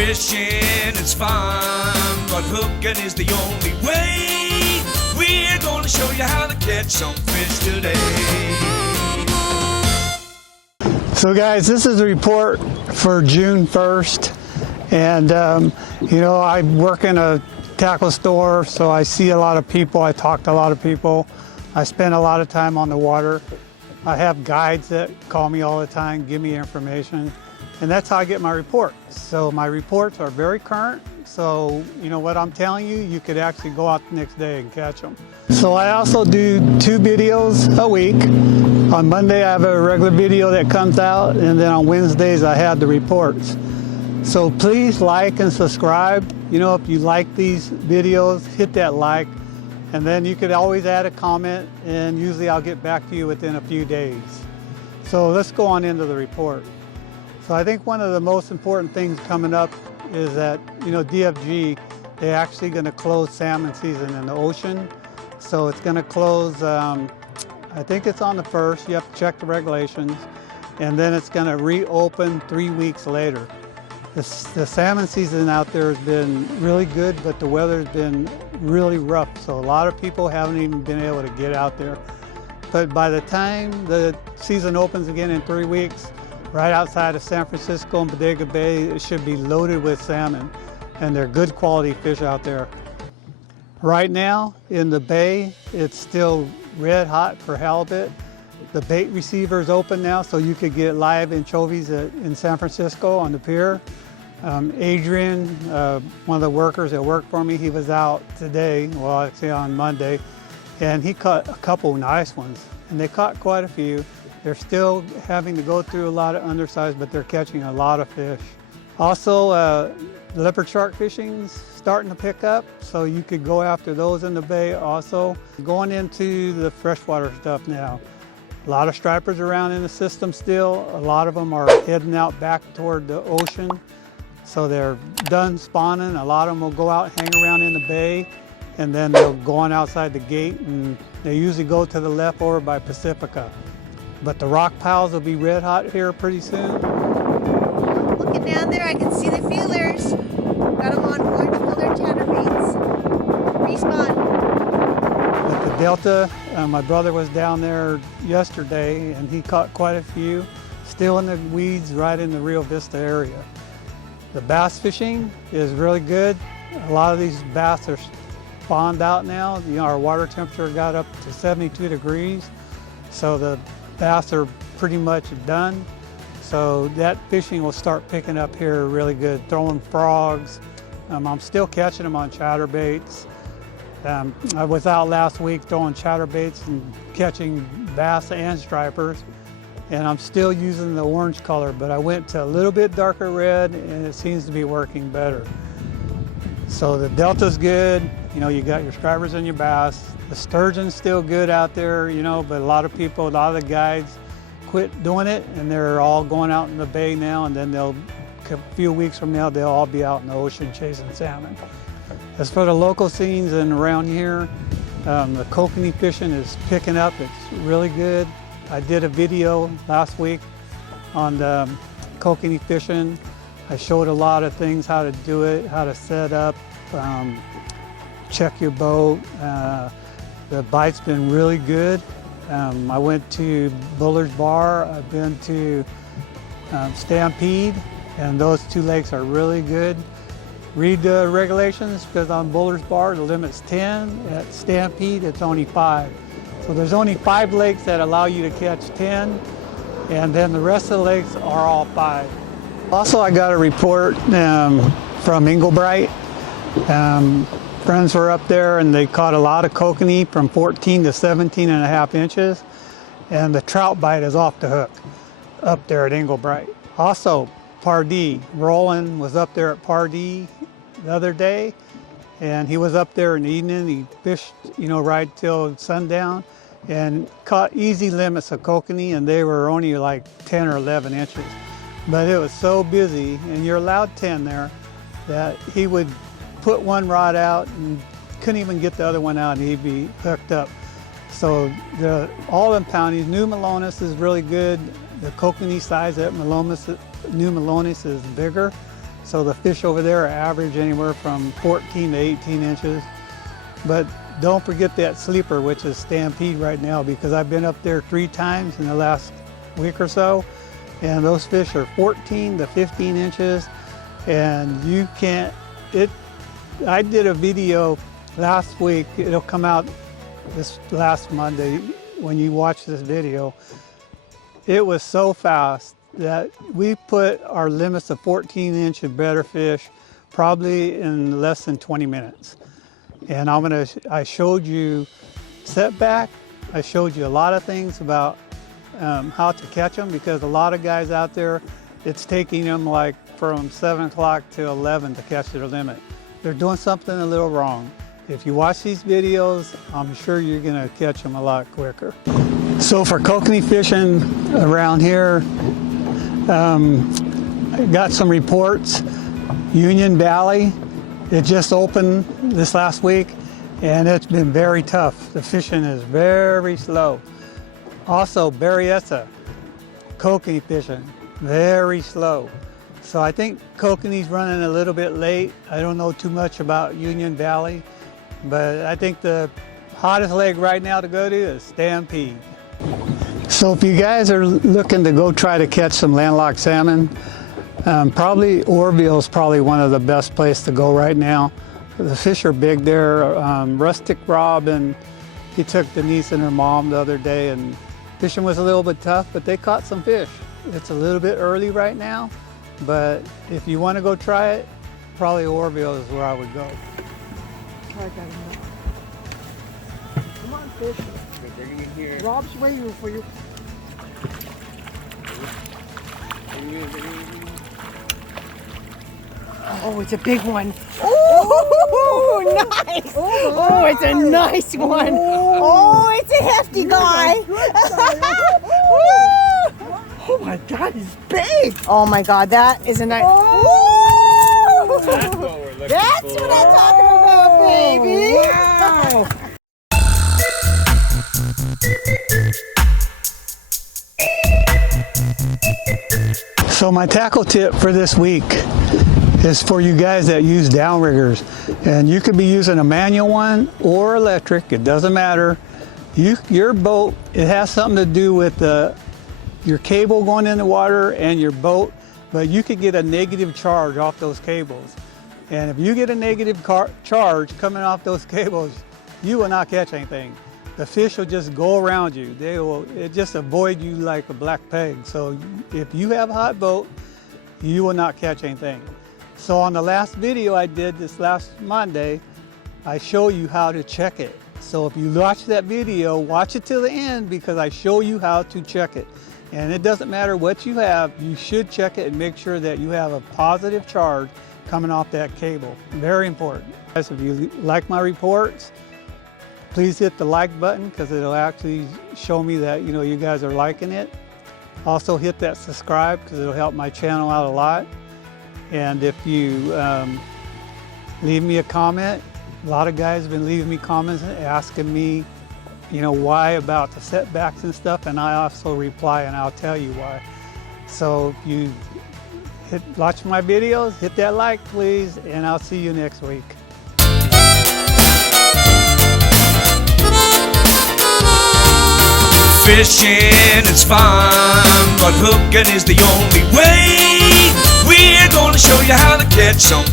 Fishing is fun, but hooking is the only way. We're gonna show you how to catch some fish today. So guys, this is a report for June 1st. And you know, I work in a tackle store, so I see a lot of people, I talk to a lot of people. I spend a lot of time on the water. I have guides that call me all the time, give me information, and that's how I get my reports. So my reports are very current, so you know what I'm telling you, you could actually go out the next day and catch them. So I also do 2 videos a week. On Monday I have a regular video that comes out, and then on Wednesdays I have the reports. So please like and subscribe. You know, if you like these videos, hit that like. And then you could always add a comment, and usually I'll get back to you within a few days. So let's go on into the report. So I think one of the most important things coming up is that, you know, DFG, they're actually going to close salmon season in the ocean. So it's going to close, I think it's on the 1st, you have to check the regulations, and then it's going to reopen 3 weeks later. The salmon season out there has been really good, but the weather's been really rough, so a lot of people haven't even been able to get out there. But by the time the season opens again in 3 weeks, right outside of San Francisco and Bodega Bay, it should be loaded with salmon, and they're good quality fish out there. Right now in the bay, it's still red hot for halibut. The bait receiver is open now, so you could get live anchovies in San Francisco on the pier. Adrian, one of the workers that worked for me, he was out today, well actually on Monday, and he caught a couple nice ones, and they caught quite a few. They're still having to go through a lot of undersize, but they're catching a lot of fish. Also, leopard shark fishing's starting to pick up, so you could go after those in the bay also. Going into the freshwater stuff now. A lot of stripers around in the system still. A lot of them are heading out back toward the ocean. So they're done spawning. A lot of them will go out, hang around in the bay, and then they'll go on outside the gate, and they usually go to the left over by Pacifica. But the rock piles will be red hot here pretty soon. Looking down there, I can see the feelers. Got them on orange feeler chatterbaits. Respawn. At the Delta, my brother was down there yesterday, and he caught quite a few, still in the weeds right in the Rio Vista area. The bass fishing is really good. A lot of these bass are spawned out now. You know, our water temperature got up to 72 degrees, so the bass are pretty much done. So that fishing will start picking up here really good. Throwing frogs. I'm still catching them on chatterbaits. I was out last week throwing chatterbaits and catching bass and stripers, and I'm still using the orange color, but I went to a little bit darker red, and it seems to be working better. So the Delta's good. You know, you got your stripers and your bass. The sturgeon's still good out there, you know, but a lot of people, a lot of the guides quit doing it, and they're all going out in the bay now, and then a few weeks from now, they'll all be out in the ocean chasing salmon. As for the local scenes and around here, the kokanee fishing is picking up. It's really good. I did a video last week on the kokanee fishing. I showed a lot of things, how to do it, how to set up, check your boat. The bite's been really good. I went to Buller's Bar, I've been to Stampede, and those 2 lakes are really good. Read the regulations, because on Buller's Bar the limit's 10, at Stampede it's only 5. So there's only 5 lakes that allow you to catch 10, and then the rest of the lakes are all 5. Also, I got a report from Englebright. Friends were up there and they caught a lot of kokanee from 14 to 17.5 inches, and the trout bite is off the hook up there at Englebright. Also, pardee. Roland was up there at Pardee the other day, and he was up there in the evening. He fished, you know, right till sundown, and caught easy limits of kokanee, and they were only like 10 or 11 inches. But it was so busy, and you're allowed 10 there, that he would put one rod out and couldn't even get the other one out, and he'd be hooked up. So all impoundings, New Melones is really good. The kokanee size at New Melones is bigger. So the fish over there average anywhere from 14 to 18 inches. But don't forget that sleeper, which is Stampede right now, because I've been up there 3 times in the last week or so, and those fish are 14 to 15 inches, and you can't, I did a video last week, it'll come out this last Monday when you watch this video. It was so fast that we put our limits of 14-inch and better fish probably in less than 20 minutes. And I showed you setback, I showed you a lot of things about how to catch them, because a lot of guys out there, it's taking them like from 7 o'clock to 11 to catch their limit. They're doing something a little wrong. If you watch these videos, I'm sure you're gonna catch them a lot quicker. So for kokanee fishing around here, I got some reports. Union Valley, it just opened this last week, and it's been very tough. The fishing is very slow. Also, berryessa, kokanee fishing, very slow. So I think kokanee's running a little bit late. I don't know too much about Union Valley, but I think the hottest leg right now to go to is Stampede. So if you guys are looking to go try to catch some landlocked salmon, probably Orville's probably one of the best places to go right now. The fish are big there. Rustic Rob, and he took Denise and her mom the other day, and fishing was a little bit tough, but they caught some fish. It's a little bit early right now, but if you want to go try it, probably Orville is where I would go. Come on, fish. Rob's waiting for you. Oh, it's a big one. Oh, nice. Oh, it's a nice one. Oh, it's a hefty guy. Oh my God, he's big. Oh my God, that is a nice. Oh, that's what I'm talking about, baby. Wow. So my tackle tip for this week is for you guys that use downriggers, and you could be using a manual one or electric, it doesn't matter. Your boat, it has something to do with your cable going in the water and your boat, but you could get a negative charge off those cables. And if you get a negative charge coming off those cables, you will not catch anything. The fish will just go around you. It just avoid you like a black peg. So if you have a hot boat, you will not catch anything. So on the last video I did this last Monday, I show you how to check it. So if you watch that video, watch it till the end, because I show you how to check it. And it doesn't matter what you have, you should check it and make sure that you have a positive charge coming off that cable. Very important. Guys, if you like my reports, please hit the like button, because it'll actually show me that you guys are liking it. Also hit that subscribe, because it'll help my channel out a lot. And if you leave me a comment, a lot of guys have been leaving me comments and asking me, why about the setbacks and stuff, and I also reply and I'll tell you why. So if you watch my videos, hit that like please, and I'll see you next week. Fishing is fun, but hooking is the only way. We're gonna show you how to catch some